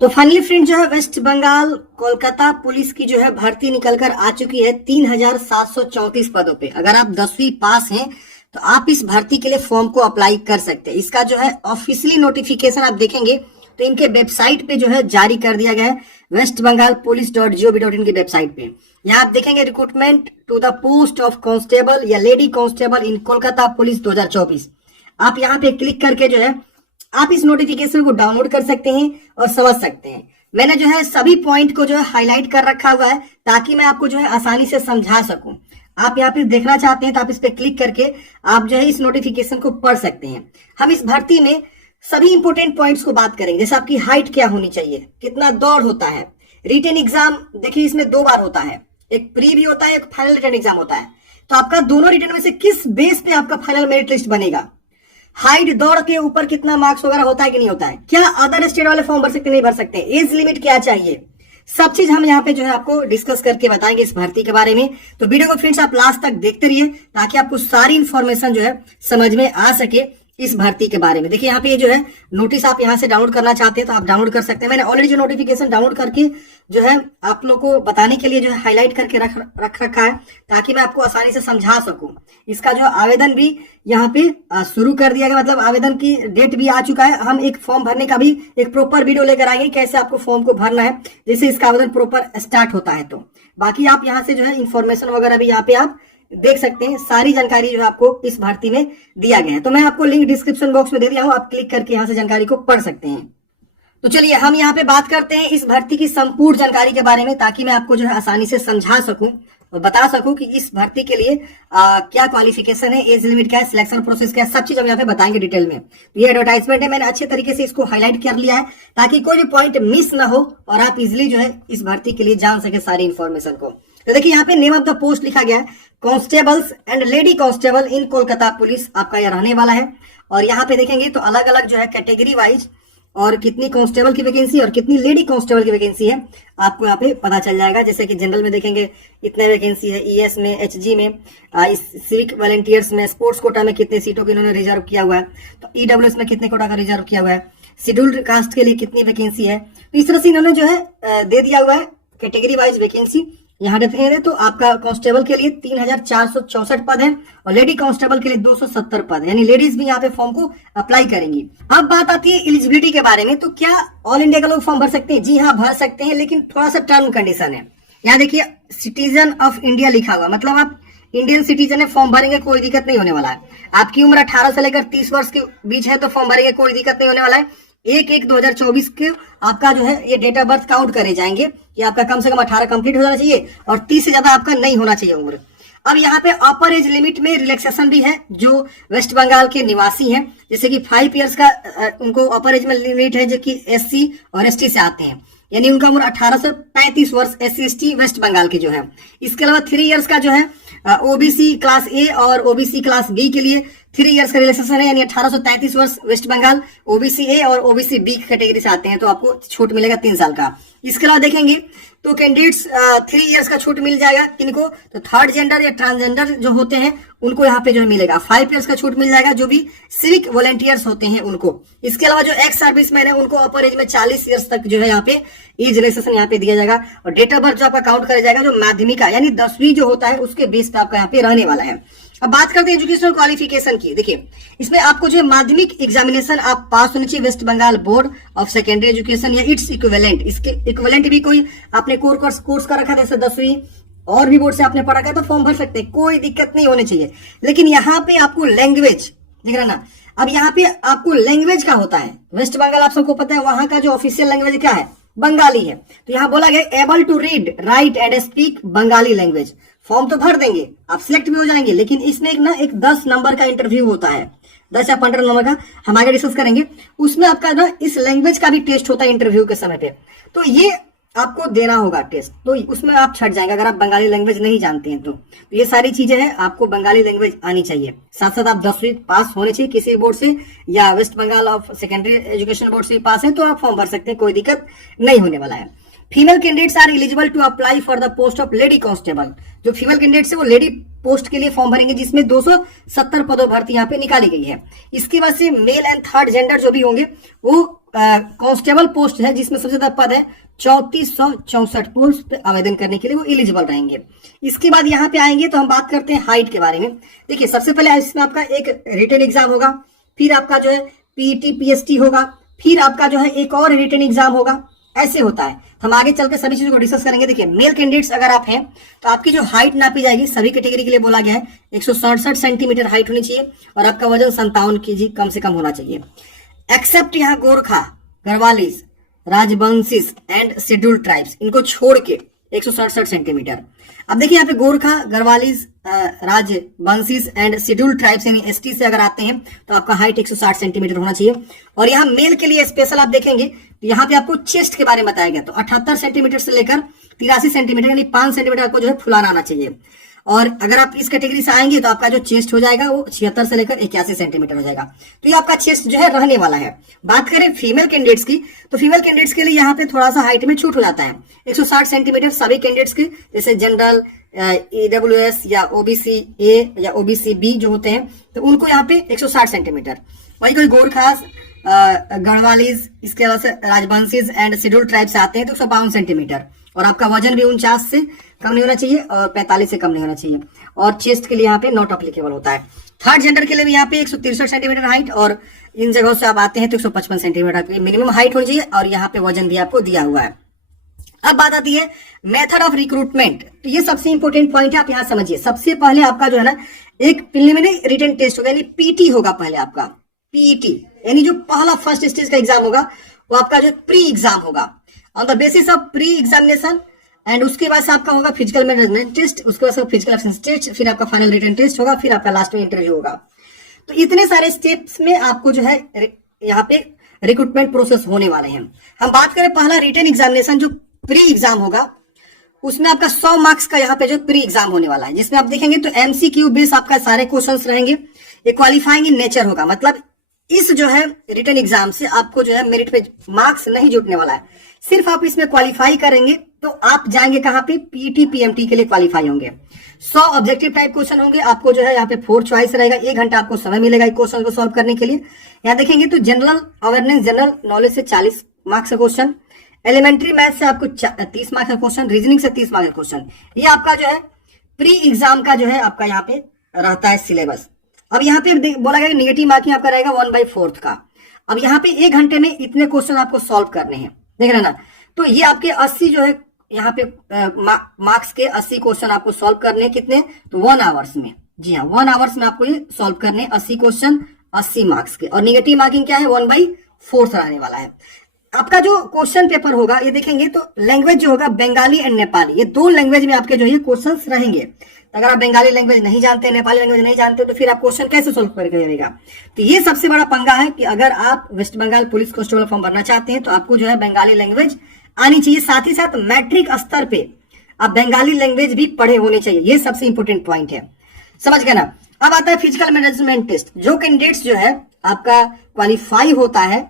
तो finally friend जो है वेस्ट बंगाल कोलकाता पुलिस की जो है भर्ती निकल कर आ चुकी है 3734 पदों पे। अगर आप 10वीं पास हैं तो आप इस भर्ती के लिए फॉर्म को अप्लाई कर सकते हैं। इसका जो है ऑफिशियली नोटिफिकेशन आप देखेंगे तो इनके वेबसाइट पे जो है जारी कर दिया गया है, वेस्ट बंगाल पुलिस.gov.in की वेबसाइट पे। यहाँ आप देखेंगे recruitment to the post of constable या lady constable in Kolkata police 2024। आप यहाँ पे क्लिक करके जो है आप इस नोटिफिकेशन को डाउनलोड कर सकते हैं और समझ सकते हैं। मैंने जो है सभी पॉइंट को जो है हाईलाइट कर रखा हुआ है ताकि मैं आपको जो है आसानी से समझा सकूं। आप यहाँ पे देखना चाहते हैं तो आप इस पे क्लिक करके आप जो है इस नोटिफिकेशन को पढ़ सकते हैं। हम इस भर्ती में सभी इंपोर्टेंट पॉइंट्स को बात करेंगे, जैसे आपकी हाइट क्या होनी चाहिए, कितना दौड़ होता है, रिटन एग्जाम देखिए इसमें 2 बार होता है, एक प्री भी होता है, एक फाइनल रिटन एग्जाम होता है। तो आपका दोनों रिटन में से किस बेस पे आपका फाइनल मेरिट लिस्ट बनेगा, हाइट दौड़ के ऊपर कितना मार्क्स वगैरह होता है कि नहीं होता है, क्या अदर स्टेट वाले फॉर्म भर सकते नहीं भर सकते, एज लिमिट क्या चाहिए, सब चीज हम यहाँ पे जो है आपको डिस्कस करके बताएंगे इस भर्ती के बारे में। तो वीडियो को फ्रेंड्स आप लास्ट तक देखते रहिए ताकि आपको सारी इंफॉर्मेशन जो है समझ में आ सके इस भर्ती के बारे में। देखिए यहाँ पे ये जो है नोटिस आप यहाँ से डाउनलोड करना चाहते हैं तो आप डाउनलोड कर सकते हैं। मैंने ऑलरेडी जो नोटिफिकेशन डाउनलोड करके जो है आप लोग को बताने के लिए जो है हाईलाइट करके रख रखा है ताकि मैं आपको आसानी से समझा सकूं। इसका जो आवेदन भी यहाँ पे शुरू कर दिया गया, मतलब आवेदन की डेट भी आ चुका है। हम एक फॉर्म भरने का भी एक प्रॉपर वीडियो लेकर आएंगे कैसे आपको फॉर्म को भरना है, जैसे इसका आवेदन प्रॉपर स्टार्ट होता है। तो बाकी आप यहाँ से जो है इंफॉर्मेशन वगैरह भी यहाँ पे आप देख सकते हैं, सारी जानकारी जो है आपको इस भर्ती में दिया गया है। तो मैं आपको लिंक डिस्क्रिप्शन बॉक्स में दे दिया हूं, आप क्लिक करके यहाँ से जानकारी को पढ़ सकते हैं। तो चलिए हम यहाँ पे बात करते हैं इस भर्ती की संपूर्ण जानकारी के बारे में ताकि मैं आपको जो है आसानी से समझा सकूं और बता सकूं कि इस भर्ती के लिए क्या क्वालिफिकेशन है, एज लिमिट क्या है, सिलेक्शन प्रोसेस क्या है, सब चीज हम यहाँ पे बताएंगे डिटेल में। तो ये एडवर्टाइजमेंट है, मैंने अच्छे तरीके से इसको हाईलाइट कर लिया है ताकि कोई भी पॉइंट मिस ना हो और आप इजिली जो है इस भर्ती के लिए जान सके सारी इन्फॉर्मेशन को। तो देखिए यहाँ पे नेम ऑफ द पोस्ट लिखा गया है constables and lady constable in Kolkata police, आपका यह रहने वाला है। और यहाँ पे देखेंगे तो अलग अलग जो है कैटेगरी वाइज और कितनी कांस्टेबल की वैकेंसी और कितनी लेडी कांस्टेबल की वैकेंसी है आपको यहाँ पे पता चल जाएगा। जैसे कि जनरल में देखेंगे इतने वैकेंसी है, ईएस में, एचजी में, सिविक वॉलंटियर्स में, स्पोर्ट्स कोटा में कितने सीटों की इन्होंने रिजर्व किया हुआ है, तो ईडब्ल्यूएस में कितने कोटा का रिजर्व किया हुआ है, शेड्यूल्ड कास्ट के लिए कितनी वैकेंसी है। तो इस तरह से इन्होंने जो है दे दिया हुआ है कैटेगरी वाइज वैकेंसी। यहाँ देखेंगे तो आपका कांस्टेबल के लिए 3464 पद है और लेडी कांस्टेबल के लिए 270 पद है, यानी लेडीज भी यहाँ पे फॉर्म को अप्लाई करेंगी। अब बात आती है एलिजिबिलिटी के बारे में, तो क्या ऑल इंडिया के लोग फॉर्म भर सकते हैं? जी हाँ, भर सकते हैं, लेकिन थोड़ा सा टर्म कंडीशन है। यहाँ देखिए सिटीजन ऑफ इंडिया लिखा हुआ, मतलब आप इंडियन सिटीजन है, फॉर्म भरेंगे कोई दिक्कत नहीं होने वाला है। आपकी उम्र 18 से लेकर 30 वर्ष के बीच है तो फॉर्म भरेंगे कोई दिक्कत नहीं होने वाला है। 1/1/2024 के आपका जो है ये डेट ऑफ बर्थ काउंट करे जाएंगे कि आपका कम से कम 18 कंप्लीट हो जाना चाहिए और 30 से ज्यादा आपका नहीं होना चाहिए उम्र। अब यहाँ पे अपर एज लिमिट में रिलैक्सेशन भी है, जो वेस्ट बंगाल के निवासी हैं, जैसे कि 5 इयर्स का उनको अपर एज में लिमिट है, जो कि एससी और एसटी से आते हैं, यानी उनका उम्र 18 से 35 वर्ष एससी एसटी वेस्ट बंगाल के जो है। इसके अलावा 3 इयर्स का जो है ओबीसी क्लास ए और ओबीसी क्लास बी के लिए 3 इयर्स का रिलैक्सेशन है, यानी 18 से 33 वर्ष वेस्ट बंगाल ओबीसी ए और ओबीसी बी कैटेगरी से आते हैं तो आपको छूट मिलेगा 3 साल का। इसके अलावा देखेंगे तो कैंडिडेट्स 3 इयर्स का छूट मिल जाएगा किनको, तो थर्ड जेंडर या ट्रांसजेंडर जो होते हैं उनको यहाँ पे जो है मिलेगा। 5 इयर्स का छूट मिल जाएगा जो भी सिविक वॉलंटियर्स होते हैं उनको। इसके अलावा जो एक्स सर्विस मैन है उनको अपर एज में 40 इयर्स तक जो है यहाँ पे एज रिलैक्सेशन यहाँ पे दिया जाएगा। और डेट ऑफ बर्थ जो आपका काउंट करा जाएगा जो माध्यमिक यानी 10वीं जो होता है उसके बेस पे आपका यहाँ पे रहने वाला है। अब बात करते हैं एजुकेशनल क्वालिफिकेशन की। देखिए इसमें आपको जो है माध्यमिक एग्जामिनेशन आप पास होने चाहिए West Bengal board of secondary education या इट्स इक्विवेलेंट। इसके इक्विवेलेंट भी कोई आपने कोर्स कर रखा है, जैसे 10वीं और भी बोर्ड से आपने पढ़ा है तो फॉर्म भर सकते हैं, कोई दिक्कत नहीं होनी चाहिए। लेकिन यहाँ पे आपको लैंग्वेज दिख रहा ना, अब यहाँ पे आपको लैंग्वेज का होता है, वेस्ट बंगाल आप सबको पता है वहां का जो ऑफिशियल लैंग्वेज क्या है, बंगाली है। तो यहाँ बोला गया able to read write and speak Bengali language. Form तो भर देंगे, आप सिलेक्ट भी हो जाएंगे, लेकिन इसमें एक 10 नंबर का इंटरव्यू होता है, 10 या 15 नंबर का, हम आगे डिस्कस करेंगे। उसमें आपका ना इस लैंग्वेज का भी टेस्ट होता है इंटरव्यू के समय पे, तो ये आपको देना होगा टेस्ट, तो उसमें आप छट जाएंगे अगर आप बंगाली लैंग्वेज नहीं जानते हैं। तो ये सारी चीजें हैं, आपको बंगाली लैंग्वेज आनी चाहिए, साथ साथ आप 10वीं पास होने चाहिए किसी बोर्ड से या West Bengal of secondary education board से पास है तो आप फॉर्म भर सकते हैं, कोई दिक्कत नहीं होने वाला है। Female candidates are eligible to apply for the post of lady constable. जो फीमेल कैंडिडेट्स है वो लेडी पोस्ट के लिए फॉर्म भरेंगे, जिसमें 270 पदों भर्ती यहाँ पे निकाली गई है। इसके बाद से मेल एंड थर्ड जेंडर जो भी होंगे वो कांस्टेबल पोस्ट है जिसमें सबसे ज्यादा पद है 3464 पोस्ट पे आवेदन करने के लिए वो एलिजिबल रहेंगे। इसके बाद यहाँ पे आएंगे तो हम बात करते हैं हाइट के बारे में। देखिए सबसे पहले इसमें आपका एक रिटन एग्जाम होगा, फिर आपका जो है पीईटी पीएसटी होगा, फिर आपका जो है एक और रिटन एग्जाम होगा, ऐसे होता है। हम आगे चल के सभी चीजों को डिस्कस करेंगे। देखिए मेल कैंडिडेट्स अगर आप हैं तो आपकी जो हाइट नापी जाएगी सभी कैटेगरी के लिए बोला गया है 167 सेंटीमीटर हाइट होनी चाहिए और आपका वजन 57 kg कम से कम होना चाहिए। एक्सेप्ट यहाँ गोरखा, गढ़वालीस, राजवंशीस एंड शेड्यूल्ड ट्राइब्स, इनको छोड़ के 167 सेंटीमीटर। अब देखिए यहाँ पे गोरखा, गढ़वालीस, राजवंशीस एंड शेड्यूल्ड ट्राइब्स यानी एसटी से अगर आते हैं तो आपका हाइट 160 सेंटीमीटर होना चाहिए। और यहाँ मेल के लिए स्पेशल आप देखेंगे तो यहाँ पे आपको चेस्ट के बारे में बताया गया, तो 78 सेंटीमीटर से लेकर 83 सेंटीमीटर यानी 5 सेंटीमीटर आपको जो है फुलाना आना चाहिए। और अगर आप इस कैटेगरी से आएंगे तो आपका जो चेस्ट हो जाएगा वो 76 से लेकर 81 सेंटीमीटर हो जाएगा। तो ये आपका चेस्ट जो है रहने वाला है। बात करें फीमेल कैंडिडेट्स की तो फीमेल कैंडिडेट्स के लिए यहाँ पे थोड़ा सा हाइट में छूट हो जाता है 160 सेंटीमीटर सभी कैंडिडेट्स के, जैसे जनरल, ईडब्ल्यूएस या ओबीसी ए या ओबीसी बी जो होते हैं तो उनको यहाँ पे 160 सेंटीमीटर। वही कोई गोरखास, गढ़वालीज, इसके अलावा से राजवंशीज एंड शेड्यूल्ड ट्राइब से आते हैं तो 152 सेंटीमीटर। और आपका वजन भी 49 से कम नहीं होना चाहिए और 45 से कम नहीं होना चाहिए। और चेस्ट के लिए यहाँ पे नॉट अप्लीकेबल होता है। थर्ड जेंडर के लिए भी यहाँ पे 163 सेंटीमीटर हाइट और इन जगहों से आप आते हैं तो 155 सेंटीमीटर मिनिमम हाइट होनी चाहिए और यहाँ पे वजन भी आपको दिया हुआ है। अब बात आती है मेथड ऑफ रिक्रूटमेंट। तो ये सबसे इंपॉर्टेंट पॉइंट है, आप यहाँ समझिए। सबसे पहले आपका जो है ना एक प्रिलिमिनरी रिटन टेस्ट होगा यानी पीटी होगा पहले आपका, पीटी यानी जो पहला फर्स्ट स्टेज का एग्जाम होगा वो आपका जो प्री एग्जाम होगा on the basis of pre examination. And उसके बाद से आपका होगा फिजिकल मैनेजमेंट टेस्ट, उसके बाद फिजिकल एफिशिएंसी टेस्ट, फिर आपका फाइनल रिटन टेस्ट होगा, फिर आपका लास्ट में इंटरव्यू होगा। तो इतने सारे स्टेप्स में आपको जो है यहाँ पे रिक्रूटमेंट प्रोसेस होने वाले हैं। हम बात करें पहला रिटन एग्जामिनेशन जो प्री एग्जाम होगा उसमें आपका 100 मार्क्स का यहाँ पे जो प्री एग्जाम होने वाला है, जिसमें आप देखेंगे तो एमसीक्यू बेस आपका सारे क्वेश्चंस रहेंगे। ये क्वालिफाइंग इन नेचर होगा, मतलब इस जो है रिटन एग्जाम से आपको जो है मेरिट पे मार्क्स नहीं जुटने वाला है, सिर्फ आप इसमें क्वालिफाई करेंगे तो आप जाएंगे कहाँ पे, पीटी पीएमटी के लिए क्वालिफाई होंगे। 100 ऑब्जेक्टिव टाइप क्वेश्चन होंगे, आपको जो है यहाँ पे 4 चॉइस रहेगा, 1 घंटा आपको समय मिलेगा क्वेश्चन को सॉल्व करने के लिए। यहाँ देखेंगे तो जनरल अवेयरनेस, जनरल नॉलेज से 40 मार्क्स का क्वेश्चन, एलिमेंट्री मैथ से आपको 30 मार्क्स का क्वेश्चन, रीजनिंग से 30 मार्क्स का क्वेश्चन। ये आपका जो है प्री एग्जाम का जो है आपका यहाँ पे रहता है सिलेबस। अब यहाँ पे बोला गया नेगेटिव मार्किंग आपका रहेगा 1/4 का। अब यहाँ पे 1 घंटे में इतने क्वेश्चन आपको सॉल्व करने हैं, देख रहे ना। तो ये आपके 80 जो है यहाँ पे मार्क्स के 80 क्वेश्चन आपको सॉल्व करने हैं, कितने, तो 1 आवर्स में। जी हाँ, 1 आवर्स में आपको ये सॉल्व करने 80 क्वेश्चन 80 मार्क्स के। और नेगेटिव मार्किंग क्या है, 1/4 रहने वाला है। आपका जो क्वेश्चन पेपर होगा ये देखेंगे तो लैंग्वेज जो होगा बंगाली एंड नेपाली, ये 2 लैंग्वेज में आपके जो है क्वेश्चंस रहेंगे। अगर आप बंगाली लैंग्वेज नहीं जानते, नेपाली लैंग्वेज नहीं जानते तो फिर आप क्वेश्चन कैसे सोल्व करिएगा। तो ये सबसे बड़ा पंगा है कि अगर आप West Bengal police constable form भरना चाहते हैं तो आपको जो है बंगाली लैंग्वेज आनी चाहिए, साथ ही साथ मैट्रिक स्तर पे आप बंगाली लैंग्वेज भी पढ़े होने चाहिए। ये सबसे इंपॉर्टेंट पॉइंट है, समझ गए ना। अब आता है फिजिकल मैनेजमेंट टेस्ट। जो कैंडिडेट्स जो है आपका क्वालिफाई होता है,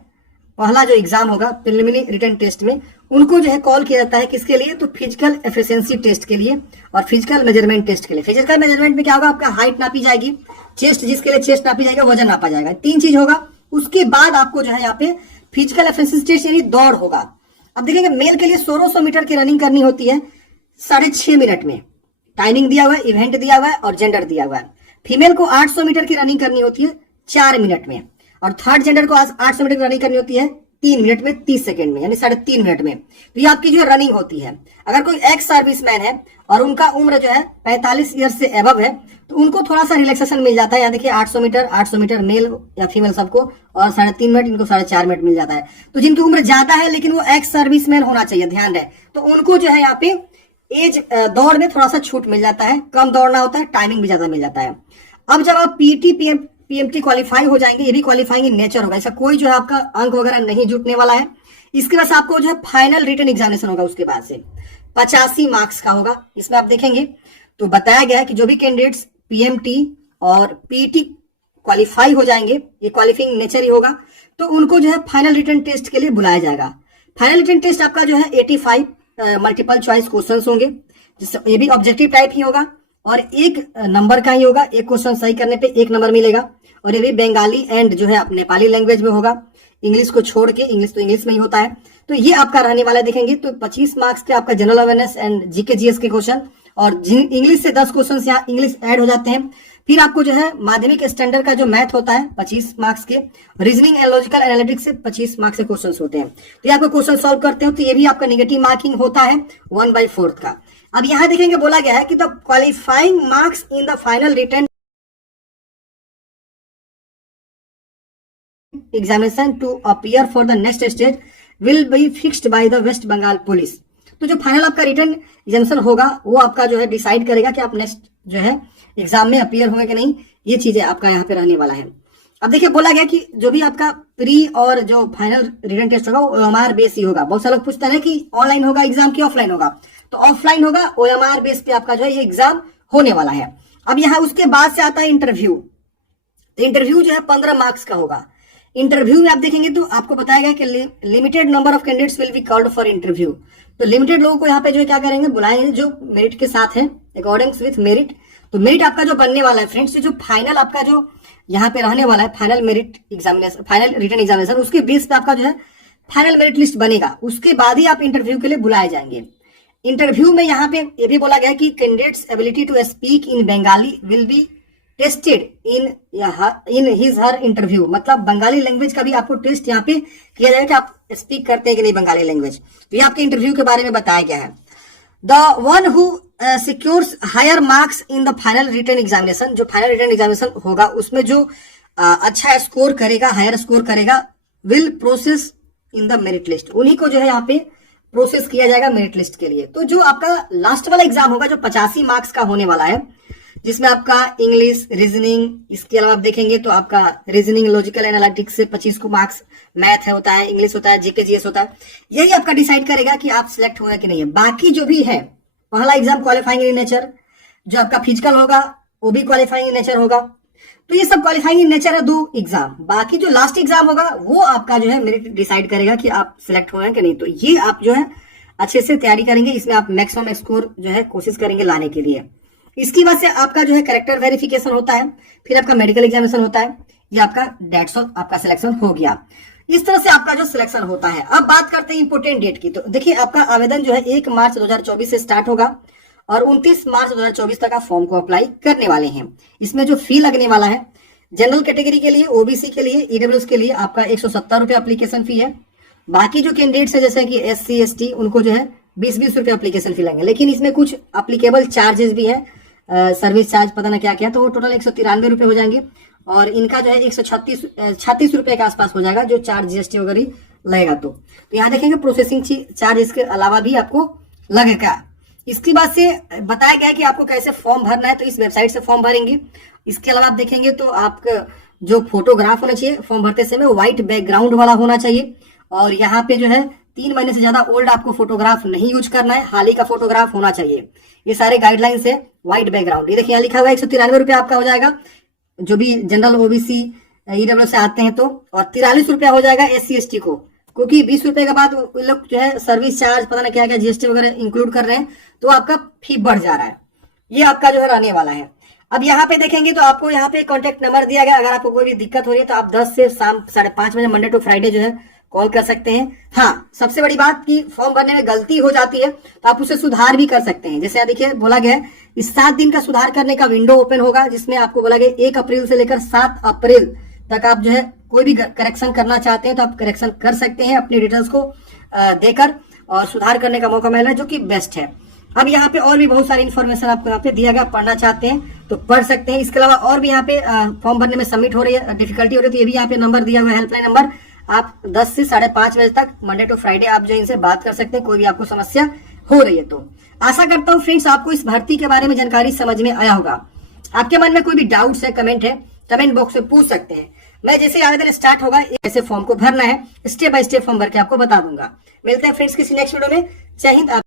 पहला जो एग्जाम होगा प्रिलिमिनरी रिटन टेस्ट में, उनको जो है कॉल किया जाता है किसके लिए, तो फिजिकल एफिशिएंसी टेस्ट के लिए और फिजिकल मेजरमेंट टेस्ट के लिए। फिजिकल मेजरमेंट में क्या होगा, आपका हाइट नापी जाएगी, चेस्ट जिसके लिए चेस्ट नापी जाएगा, वजन नापा जाएगा, 3 चीज होगा। उसके बाद आपको जो है यहाँ पे फिजिकल एफिशिएंसी टेस्ट यानी दौड़ होगा। अब देखेंगे मेल के लिए 1600 मीटर की रनिंग करनी होती है 6.5 मिनट में, टाइमिंग दिया हुआ है, इवेंट दिया हुआ है और जेंडर दिया हुआ है। फीमेल को 800 मीटर की रनिंग करनी होती है 4 मिनट में और थर्ड जेंडर को 800 मीटर की रनिंग करनी होती है 3 मिनट में 30 सेकंड में, यानी 3.5 मिनट में। तो ये आपकी जो रनिंग होती है। अगर कोई एक्स सर्विसमैन है और उनका उम्र जो है 45 ईयर से एबव है तो उनको थोड़ा सा रिलैक्सेशन मिल जाता है। यहाँ देखिए 800 मीटर मेल या फीमेल सबको और 3.5 मिनट, इनको 4.5 मिनट मिल जाता है। तो जिनकी उम्र ज्यादा है लेकिन वो एक्स सर्विसमैन होना चाहिए, ध्यान रहे, तो उनको जो है यहाँ पे एज दौड़ में थोड़ा सा छूट मिल जाता है, कम दौड़ना होता है, टाइमिंग भी ज्यादा मिल जाता है। अब जब आप पीटी पीएमटी क्वालिफाई हो जाएंगे, ये भी क्वालिफाइंग इन नेचर होगा, ऐसा कोई जो है आपका अंक वगैरह नहीं जुटने वाला है। इसके बाद आपको जो है फाइनल रिटन एग्जामिनेशन होगा, उसके बाद से 85 मार्क्स का होगा। इसमें आप देखेंगे तो बताया गया है कि जो भी कैंडिडेट्स पीएमटी और पीटी क्वालिफाई हो जाएंगे, ये क्वालिफाइंग नेचर ही होगा, तो उनको जो है फाइनल रिटन टेस्ट के लिए बुलाया जाएगा। फाइनल रिटन टेस्ट आपका जो है 85 मल्टीपल चॉइस क्वेश्चन होंगे, जिससे ये भी ऑब्जेक्टिव टाइप ही होगा और 1 नंबर का ही होगा, एक क्वेश्चन सही करने पे 1 नंबर मिलेगा। और ये भी बंगाली एंड जो है नेपाली लैंग्वेज में होगा। इंग्लिश को छोड़ के, इंग्लिश तो इंग्लिश में ही होता है। तो ये आपका रहने वाला देखेंगे तो 25 मार्क्स के आपका general awareness and GK GS के क्वेश्चन, और इंग्लिश से 10 क्वेश्चन यहाँ इंग्लिश ऐड हो जाते हैं। फिर आपको जो है माध्यमिक स्टैंडर्ड का जो मैथ होता है 25 मार्क्स के, रीजनिंग एंड लॉजिकल एनालिटिक्स से 25 मार्क्स के क्वेश्चन होते हैं। तो ये आपको क्वेश्चन सॉल्व करते हो तो ये भी आपका नेगेटिव मार्किंग होता है 1/4 का। अब यहाँ देखेंगे बोला गया है कि the qualifying marks in the final written examination to appear for the next stage will be fixed by the West Bengal police. तो जो फाइनल आपका रिटर्न एग्जामिनेशन होगा वो आपका जो है डिसाइड करेगा कि आप नेक्स्ट जो है एग्जाम में अपीयर होंगे कि नहीं, ये चीजें आपका यहाँ पे रहने वाला है। अब देखिए बोला गया कि जो भी आपका प्री और जो फाइनल रिटन टेस्ट होगा वो ओएमआर बेस ही होगा। बहुत सारे लोग पूछते हैं कि ऑनलाइन होगा एग्जाम की ऑफलाइन होगा, तो ऑफलाइन होगा, ओएमआर बेस पे आपका जो है ये एग्जाम होने वाला है। अब यहाँ उसके बाद से आता है इंटरव्यू। तो इंटरव्यू जो है 15 मार्क्स का होगा। इंटरव्यू में आप देखेंगे तो आपको बताया गया कि limited number of candidates will be called for interview. तो लिमिटेड लोगों को यहाँ पे जो है क्या करेंगे, बुलाएंगे जो मेरिट के साथ है, अकॉर्डिंग विथ मेरिट। तो मेरिट आपका जो बनने वाला है फ्रेंड्स, जो फाइनल आपका जो यहाँ पे रहने वाला है final merit examination, final written examination, उसके बेस पे आपका जो है फाइनल मेरिट लिस्ट बनेगा। उसके बाद ही आप इंटरव्यू के लिए बुलाए जाएंगे। इंटरव्यू में यहाँ पे ये भी बोला गया कि candidates ability to speak in Bengali will be tested in his her interview. मतलब बंगाली लैंग्वेज का भी आपको टेस्ट यहाँ पे किया जाएगा कि आप स्पीक करते हैं कि नहीं बंगाली लैंग्वेज। तो ये आपके इंटरव्यू के बारे में बताया गया है। The one who secures higher marks in the final written examination, जो फाइनल रिटन एग्जामिनेशन होगा उसमें जो अच्छा स्कोर करेगा, हायर स्कोर करेगा, will process in the merit list. उन्हीं को जो है यहाँ पे प्रोसेस किया जाएगा मेरिट लिस्ट के लिए। तो जो आपका लास्ट वाला एग्जाम होगा जो 85 मार्क्स का होने वाला है, जिसमें आपका इंग्लिश, रीजनिंग, इसके अलावा आप देखेंगे तो आपका रीजनिंग, लॉजिकल एनालिटिक्स से 25 को मार्क्स, मैथ है होता है, इंग्लिश होता है, जीके जीएस होता है, यही आपका डिसाइड करेगा कि आप सिलेक्ट होंगे कि नहीं है। बाकी जो भी है, पहला एग्जाम क्वालिफाइंग इन नेचर, जो आपका फिजिकल होगा वो भी क्वालिफाइंग इन नेचर होगा। तो ये सब क्वालिफाइंग इन नेचर है 2 एग्जाम। बाकी जो लास्ट एग्जाम होगा वो आपका जो है मेरिट डिसाइड करेगा कि आप सिलेक्ट होंगे कि नहीं। तो ये आप जो है अच्छे से तैयारी करेंगे, इसमें आप मैक्सिमम स्कोर जो है कोशिश करेंगे लाने के लिए। इसकी वजह से आपका जो है कैरेक्टर वेरिफिकेशन होता है, फिर आपका मेडिकल एग्जामिनेशन होता है, ये आपका डेट्स ऑफ आपका सिलेक्शन हो गया। इस तरह से आपका जो सिलेक्शन होता है। अब बात करते हैं इंपोर्टेंट डेट की। तो देखिए आपका आवेदन जो है 1 मार्च 2024 से स्टार्ट होगा और 29 मार्च 2024 तक आप फॉर्म को अप्लाई करने वाले हैं। इसमें जो फी लगने वाला है, जनरल कैटेगरी के लिए, ओबीसी के लिए, ईडब्ल्यूएस के लिए आपका 170 रुपये एप्लीकेशन फी है। बाकी जो कैंडिडेट्स है जैसे कि SC ST, उनको जो है 20-20 रुपये एप्लीकेशन फी लगेंगे। लेकिन इसमें कुछ अप्लीकेबल चार्जेस भी है, सर्विस चार्ज पता ना क्या क्या, तो वो टोटल 193 रुपये हो जाएंगे। और इनका जो है 136 रुपये के आसपास हो जाएगा जो चार्ज GST वगैरह लगेगा। तो यहाँ देखेंगे प्रोसेसिंग चार्ज इसके अलावा भी आपको लगेगा। इसके बाद से बताया गया है कि आपको कैसे फॉर्म भरना है, तो इस वेबसाइट से फॉर्म भरेंगे। इसके अलावा आप देखेंगे तो आपका जो फोटोग्राफ होना चाहिए फॉर्म भरते समय व्हाइट बैकग्राउंड वाला होना चाहिए। और यहाँ पे जो है 3 महीने से ज्यादा ओल्ड आपको फोटोग्राफ नहीं यूज करना है, हाल ही का फोटोग्राफ होना चाहिए। ये सारे गाइडलाइंस है। व्हाइट बैकग्राउंड, ये देखिए यहाँ लिखा हुआ है 193 रुपये आपका हो जाएगा जो भी जनरल ओबीसी ईडब्ल्यू से आते हैं तो, और 43 रुपया हो जाएगा SC ST को, क्योंकि 20 रुपए के बाद वो लोग जो है सर्विस चार्ज पता ना क्या क्या GST वगैरह इंक्लूड कर रहे हैं, तो आपका फी बढ़ जा रहा है। ये आपका जो है रहने वाला है। अब यहाँ पे देखेंगे तो आपको यहाँ पे कॉन्टेक्ट नंबर दिया गया। अगर आपको कोई भी दिक्कत हो रही है तो आप 10 से शाम 5:30 बजे मंडे टू फ्राइडे जो है कॉल कर सकते हैं। हाँ, सबसे बड़ी बात कि फॉर्म भरने में गलती हो जाती है तो आप उसे सुधार भी कर सकते हैं। जैसे देखिए बोला गया है इस 7 दिन का सुधार करने का विंडो ओपन होगा, जिसमें आपको बोला गया 1 अप्रैल से लेकर 7 अप्रैल तक आप जो है कोई भी करेक्शन करना चाहते हैं तो आप करेक्शन कर सकते हैं अपनी डिटेल्स को देकर, और सुधार करने का मौका मिला जो कि बेस्ट है। अब यहाँ पे और भी बहुत सारी इन्फॉर्मेशन आपको यहाँ पे दिया गया, पढ़ना चाहते हैं तो पढ़ सकते हैं। इसके अलावा और भी यहाँ पे फॉर्म भरने में सबमिट हो रही है, डिफिकल्टी हो रही है, तो ये भी यहाँ पे नंबर दिया हुआ है, हेल्पलाइन नंबर। आप 10 से 5:30 बजे तक मंडे टू फ्राइडे आप जो इनसे बात कर सकते हैं, कोई भी आपको समस्या हो रही है तो। आशा करता हूँ फ्रेंड्स आपको इस भर्ती के बारे में जानकारी समझ में आया होगा। आपके मन में कोई भी डाउट्स है, कमेंट है, कमेंट बॉक्स में पूछ सकते हैं। मैं जैसे आवेदन स्टार्ट होगा ऐसे फॉर्म को भरना है, स्टेप बाय स्टेप फॉर्म भर के आपको बता दूंगा। मिलते हैं फ्रेंड्स किसी नेक्स्ट वीडियो में। जय हिंद।